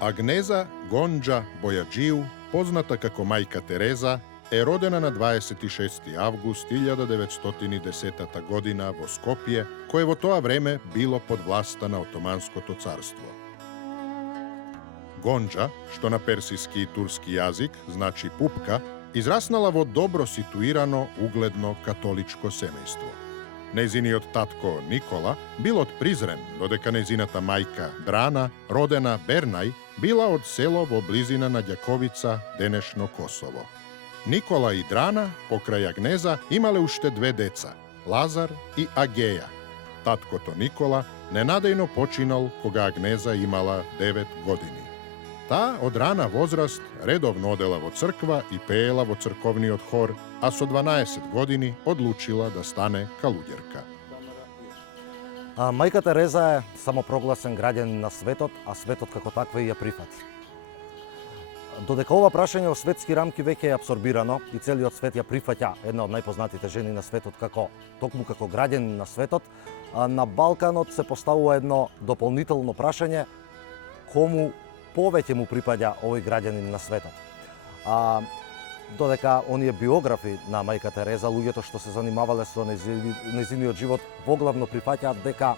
Agneza Gondža Bojađiju, poznata kako Majka Tereza, je rodena na 26. avgust 1910. godina vo Skopje, koje vo toa vreme bilo pod vlasta na Otomansko carstvo. Gondža, što na persijski i turski jazik znači pupka, izrasnala vo dobro situirano, ugledno katoličko semejstvo. Nejziniot tatko Nikola bil od Prizren, dodeka nejzinata majka Drana, rodena Bernaj, bila od selo vo blizina Nadjakovica, denešno Kosovo. Nikola i Drana, pokraj Agneza, imale ušte dve deca, Lazar i Ageja. Tatko to Nikola nenadejno počinal, koga Agneza imala 9 godini. Ta od rana возраст redovno odela vo crkva i pejela vo crkovni odhor, a so 12 godini odlučila da stane kaludjerka. Majka Tereza je samoproglасен граѓанин на светот, а светот како таква ја прифати. Додека ова прашање во светски рамки веќе е апсорбирано и целиот свет ја прифаќа една од најпознатите жени на светот токму како граѓанин на светот, на Балканот се поставува едно дополнително прашање кому повеќе му припаѓа овој граѓанин на светот. Додека оние биографи на Мајка Тереза, луѓето што се занимавале со незиниот живот, воглавно прифаќаат дека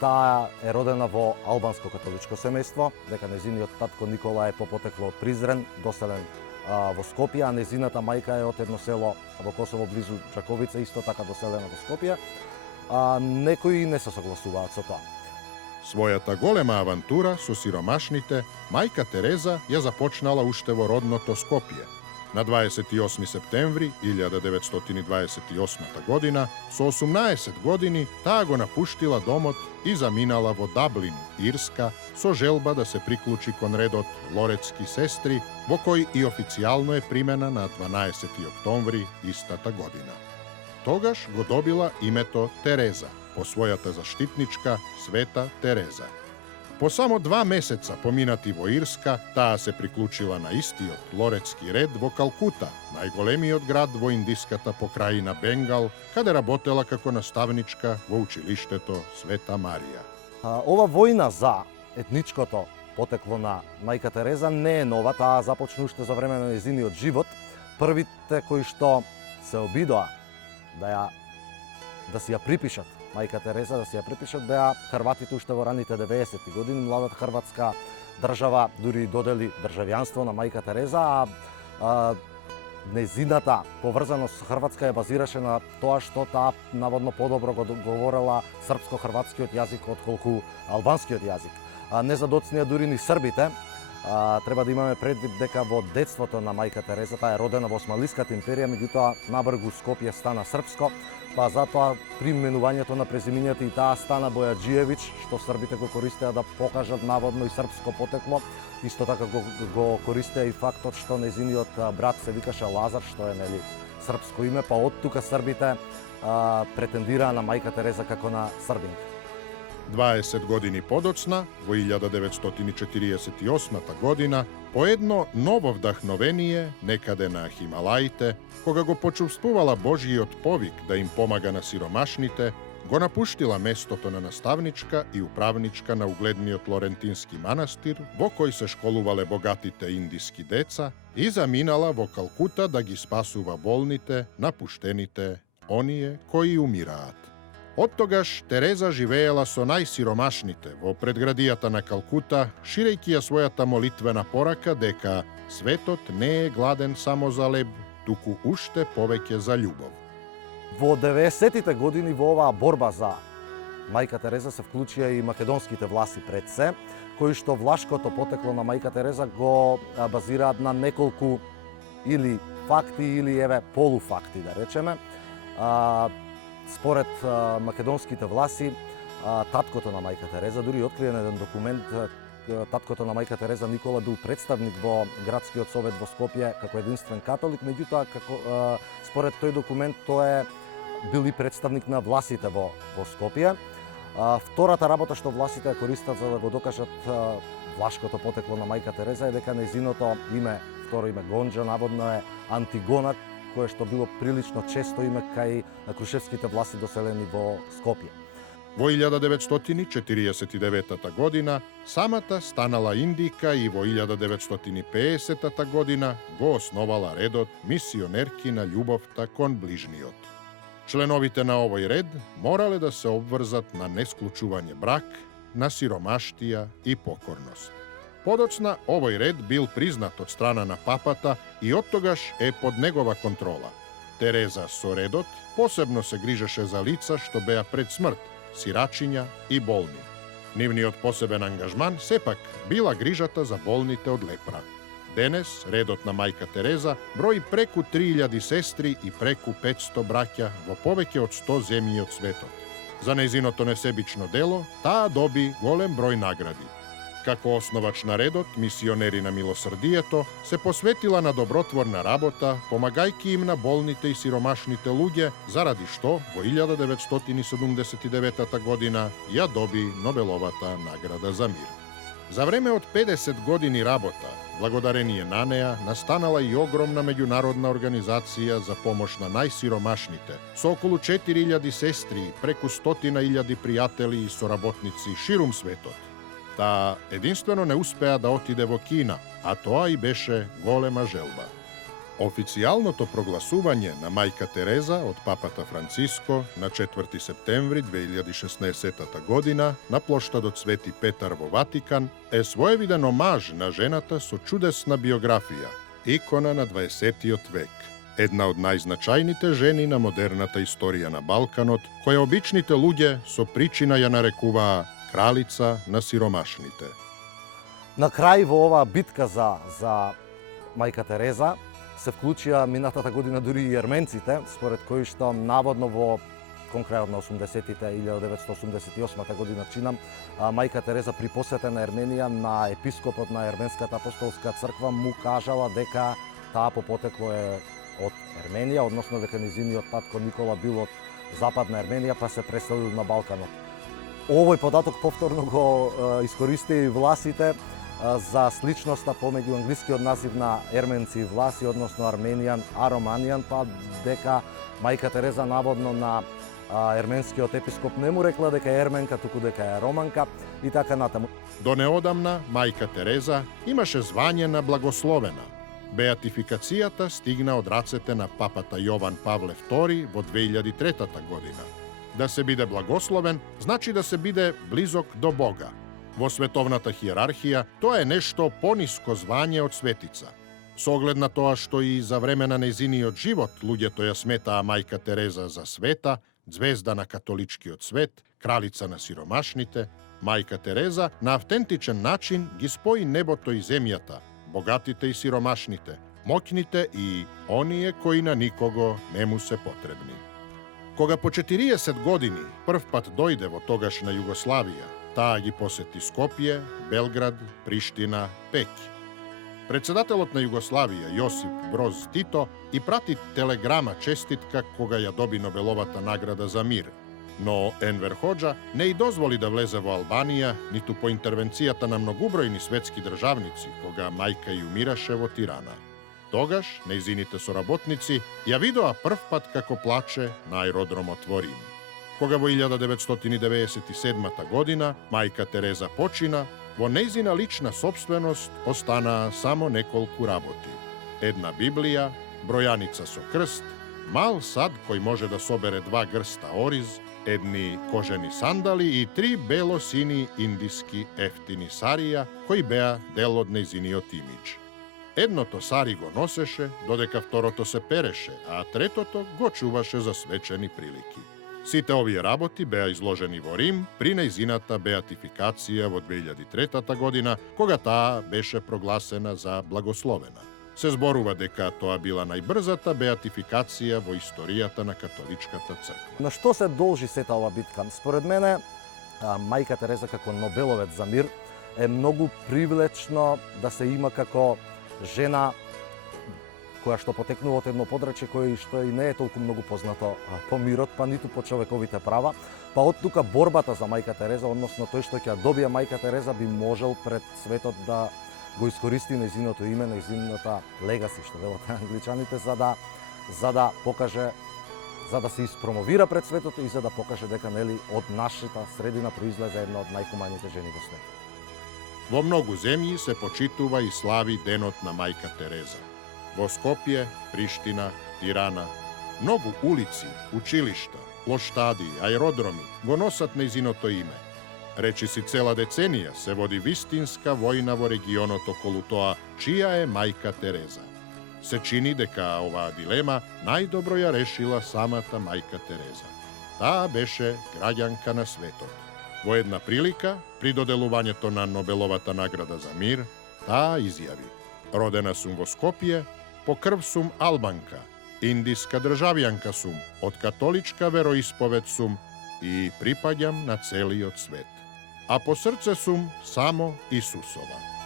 таа е родена во албанско католичко семејство, дека незиниот татко Никола е по потекло од Призрен, доселен во Скопје, а незината мајка е од едно село во Косово близу Чаковица, исто така доселена во Скопје. Некои не се согласуваат со тоа. Својата голема авантура со сиромашните, Мајка Тереза ја започнала уште во родното Скопје. На 28. септември 1928 година, со 18 години, таа го напуштила домот и заминала во Даблин, Ирска, со желба да се приклучи кон редот лоретски сестри, во кој и официјално е примена на 12. октомври истата година. Тогаш го добила името Тереза, по својата заштитничка Света Тереза. По само 2 месеца поминати во Ирска, таа се приклучила на истиот лоретски ред во Калкута, најголемиот град во индиската покрајина Бенгал, каде работела како наставничка во училиштето Света Марија. Ова војна за етничкото потекло на Мајка Тереза не е нова, таа започна уште за време на нејзиниот живот. Првите кои што се обидоа да си ја припишат Мајка Тереза, да си ја припишат, беа хрватите уште во раните 90-ти години. Младата хрватска држава дури додели државјанство на Мајка Тереза, а незината поврзаност со Хрватска ја базираше на тоа што таа наводно подобро го говорела српско-хрватскиот јазик отколку албанскиот јазик. Не задоцнија дури ни србите. Треба да имаме предвид дека во детството на Мајка Тереза, таа е родена во Османлиската империја, меѓутоа набргу Скопје стана српско, па затоа при именувањето на презимињето и таа стана Бојаджиевиќ, што србите го користеа да покажат наводно и српско потекло. Исто така го користеа и фактот што незиниот брат се викаше Лазар, што е српско име, па од тука србите претендираа на Мајка Тереза како на србинка. 20 години подоцна, во 1948 година, по едно ново вдахновение некаде на Хималаите, кога го почувствувала Божиот повик да им помага на сиромашните, го напуштила местото на наставничка и управничка на угледниот Лорентински манастир, во кој се школувале богатите индиски деца, и заминала во Калкута да ги спасува болните, напуштените, оние кои умираат. Од тогаш Тереза живеела со најсиромашните во предградијата на Калкута, ширејќи ја својата молитвена порака дека светот не е гладен само за леб, туку уште повеќе за љубов. Во 90-тите години во оваа борба за Мајка Тереза се вклучија и македонските власти пред се, кои што влашкото потекло на Мајка Тереза го базираат на неколку или факти или полуфакти, да речеме. Според македонските власти, таткото на Мајка Тереза дури открие на еден документ, таткото на Мајка Тереза Никола бил представник во градскиот совет во Скопје како единствен католик, меѓутоа според тој документ тој е бил и представник на властите во Скопје. Втората работа што властите користат за да го докажат влашкото потекло на Мајка Тереза е дека нејзиното име, второ име Gondžа, наводно е Антигона, кое што било прилично често име кај крушевските власти доселени во Скопје. Во 1949 година самата станала индика и во 1950 година го основала редот мисионерки на љубовта кон ближниот. Членовите на овој ред морале да се обврзат на несклучување брак, на сиромаштија и покорност. Подоцна овој ред бил признат од страна на папата и оттогаш е под негова контрола. Тереза со редот посебно се грижеше за лица што беа пред смрт, сирачиња и болни. Нивниот посебен ангажман сепак била грижата за болните од лепра. Денес редот на мајка Тереза брои преку 3000 сестри и преку 500 браќа во повеќе од 100 земји од светот. За нејзиното несебично дело таа доби голем број награди. Како основач на редот, мисионери на милосрдието се посветила на добротворна работа, помагајќи им на болните и сиромашните луѓе, заради што во 1979 година ја доби Нобеловата награда за мир. За време од 50 години работа, благодарение на неа, настанала и огромна меѓународна организација за помош на најсиромашните, со околу 4000 сестри и преку 100.000 пријатели и соработници ширум светот. Таа единствено не успеа да отиде во Кина, а тоа и беше голема желба. Официјалното прогласување на мајка Тереза од папата Франциско на 4 септември 2016 година на плоштадот Свети Петар во Ватикан е своевиден омаж на жената со чудесна биографија, икона на 20 век. Една од најзначајните жени на модерната историја на Балканот, која обичните луѓе со причина ја нарекуваа кралица на сиромашните. На крај во оваа битка за мајка Тереза се вклучија минатата година дури и ерменците, според кои што наводно во конкретно на 80-тите, 1988 година чинам, мајка Тереза при посета на Ерменија на епископот на Ерменската апостолска црква му кажала дека таа по потекло е од Ерменија, односно дека нејзиниот татко Никола бил од Западна Ерменија па се преселил на Балканот. Овој податок повторно го искористи и власите за сличноста помеѓу англискиот назив на ерменци и власи, односно арменијан, ароманијан, па дека мајка Тереза наводно на ерменскиот епископ не му рекла дека е ерменка, туку дека е романка и така натаму. До неодамна мајка Тереза имаше звање на благословена. Беатификацијата стигна од рацете на папата Јован Павле II во 2003 година. Да се биде благословен значи да се биде близок до Бога. Во световната хиерархија тоа е нешто пониско звање од светица. Со оглед на тоа што и за време на нејзиниот живот луѓето ја сметаа мајка Тереза за света, звезда на католичкиот свет, кралица на сиромашните, мајка Тереза на автентичен начин ги спои небото и земјата, богатите и сиромашните, моќните и оние кои на никого не му се потребни. Кога по 40 години прв пат дојде во тогашна Југославија, таа ги посети Скопје, Белград, Приштина, Пеќ. Председателот на Југославија Јосип Броз Тито и прати телеграма честитка кога ја доби Нобеловата награда за мир, но Енвер Хоџа не и дозволи да влезе во Албанија, ниту по интервенцијата на многубројни светски државници кога мајка ја умираше во Тирана. Тогаш нејзините соработници ја видоа прв пат како плаче на аеродромот во Рим. Кога во 1997 година мајка Тереза почина, во нејзина лична сопственост останаа само неколку работи. Една Библија, бројаница со крст, мал сад кој може да собере 2 грста ориз, едни кожени сандали и 3 бело-сини индиски ефтини сарија кои беа дел од нејзиниот имидж. Едното сари го носеше, додека второто се переше, а третото го чуваше за свечени прилики. Сите овие работи беа изложени во Рим при нејзината беатификација во 2003 година, кога таа беше прогласена за благословена. Се зборува дека тоа била најбрзата беатификација во историјата на католичката црква. На што се должи сета ова битка? Според мене, мајка Тереза како Нобеловец за мир е многу привлечно да се има како жена која што потекнува од едно подрачје кој што и не е толку многу познато по мирот, па ниту по човековите права. Па од тука борбата за мајка Тереза, односно тој што ќе добија мајка Тереза, би можел пред светот да го искористи нејзиното име, нејзината легаси, што велат англичаните, за да покаже за да се ispromovira пред светот и за да покаже дека нели од нашата средина произлезе една од најхуманите жени во светот. Во многу земји се почитува и слави денот на мајка Тереза. Во Скопје, Приштина, Тирана, многу улици, училишта, плоштади, аеродроми го носат нејзиното име. Речиси цела деценија се води вистинска војна во регионот околу тоа чија е мајка Тереза. Се чини дека оваа дилема најдобро ја решила самата мајка Тереза. Таа беше граѓанка на светот. Во една прилика, при доделувањето на Нобеловата награда за мир, таа изјави: "Родена сум во Скопје, по крв сум албанка, индиска државјанка сум, од католичка вероисповед сум и припаѓам на целиот свет. А по срце сум само Исусова."